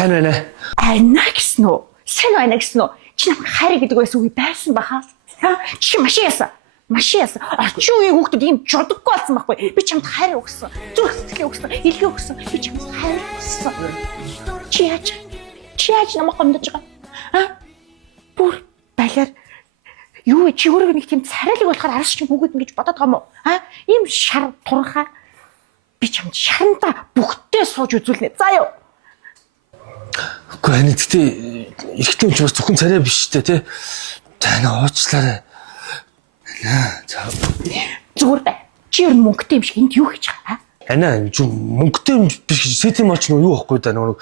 Сайн байна. Айна гэсэн үү? Сайн байна гэсэн үү? Чи намайг хайр гэдэг байсан үе байсан баха. Чи машин яасан. Чи үеийн хүүхдүүд ийм жодоггүй болсон байхгүй. Би чамд хайр өгсөн. Зүрх сэтгэлээ өгсөн. Илгээ өгсөн. Би чамд хайр өгсөн. Чи яаж намайг гомдож байгаа? Бүр балиар юу вэ? Чи өөрөө нэг тийм царайлаг болохоор араас чинь бүгд ингэж бодоод байгаа юм уу? Ийм шар турхаа. Би чамд шарандаа бүгдээ сууж үзүүлнэ. Заа юу? Үгүй энэ гэхдээ эрэгтэй хүн ч бас зөвхөн царай биш үү те. Тана уучлаарай. Зүгээр бай. Чи ер нь мөнгөтэй юм шиг энд юу хийж байгаа? Ана юу мөнгөтэй юм биш гэж сэтим олч нь юу байхгүй да нөгөө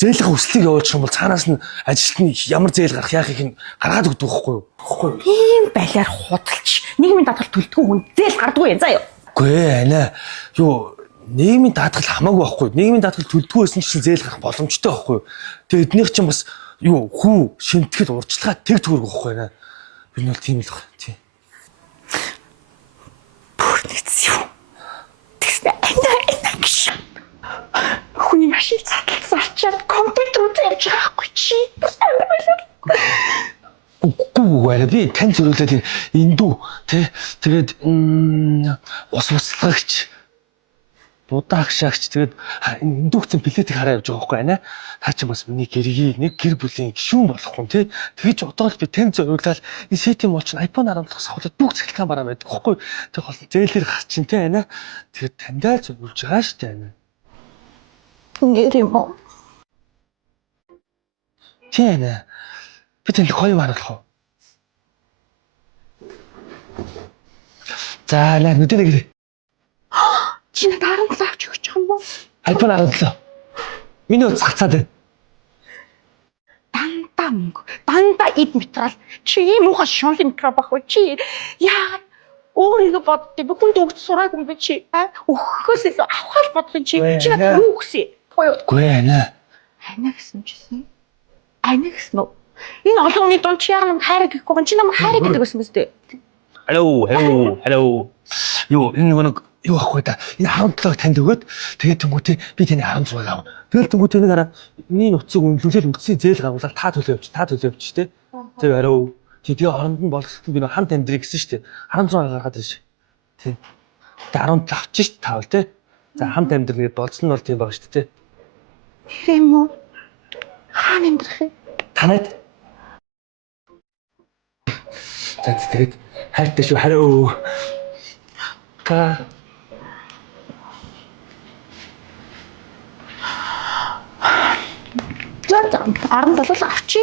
зээлэх хүслийг явуулчих юм бол цаанаас нь ажилт нь ямар зээл гарах яах их нь гаргаад өгдөг байхгүй юу? Ийм балиар худалч нийгмийн даатгал төлдгөө хүн зээл гардаггүй юм заа юу? Үгүй ана юу нийгмийн даатгал хамаагүй байхгүй. Нийгмийн даатгал төлдгөө байсан чинь зээл гарах боломжтой байхгүй. Тэгээ эднийх чинь бас юу хүү шинтгэл урьдчилгаа тэг төгөрг байхгүй наа. Би нь бол тийм л байна тий. Бүрнэц юу? Тэгснэ ана гэж. Хүний машин цатлсан очиад компьютер үзэж явж байгаа байхгүй чи. Үгүй би тань зөвлөлөө эндүү тий тэгээд ус услагч будаач шаагч тэгээд эндүүгцэн билетийг хараа явж байгаа байхгүй ана. Та чи бас миний гэргийг нэг гэр бүлийн гишүүн болох хүн тий. Тэгэж одоо л би тань зөвлөлөөл энэ сетим бол чинь iPhone 10-аас хавлаад бүх цахилгаан бараа байдаг байхгүй. Тэг бол зээлэр гарч чинь тий ана. Тэгээд тандаа зөвлөж байгаа шүү дээ ана. Нэр юм уу? Тий ана. Би тань хоёр харуулах уу? За наа нүдэ нэг. Чи надад 17 авч өгч байгаа юм бол iPhone 17. Миний цагцаад байна. дандаа мөнгө. Дандаа эд материал. Чи ийм уухай шунлын микро баггүй чи. Яа өөрийгөө боддоо би хүнд өгч сураагүй юм би чи. Өгөхөөс илүү авахаар бодсон чи. Чи надад юу өгсөн? Үгүй ана. Ана гэсэн чисэн. Ана гэсэн үү? Энэ олонний дунд чи яагаад хайр гэхгүй гэн чи намайг хайр гэдэг байсан мэт. Hello. Юу энэ нэг юу ахгүй да. Энэ 17-г танд өгөөд тэгээд тэнгуүтэй би таны 16-г аав. Тэгэл тэнгуүтэй нэг хараа миний нутцыг үнэлэл үлдсэн зээл гавлаа та төлөө явчих те. Тэг арай. Тэгээ оронд нь болгосон би нэг хамт амьдрий гэсэн шүү дээ. 16 гаргаад байна шүү. Тий. Тэгээ 17 авчих шүү таавал те. За хамт амьдрий гэдэг болсон нь бол тийм байгаа шүү дээ те. Тийм үү? Хаана амьдрах вэ? Танайд. За тэгээд хайртай шүү хараа. Ка За 17 авчи.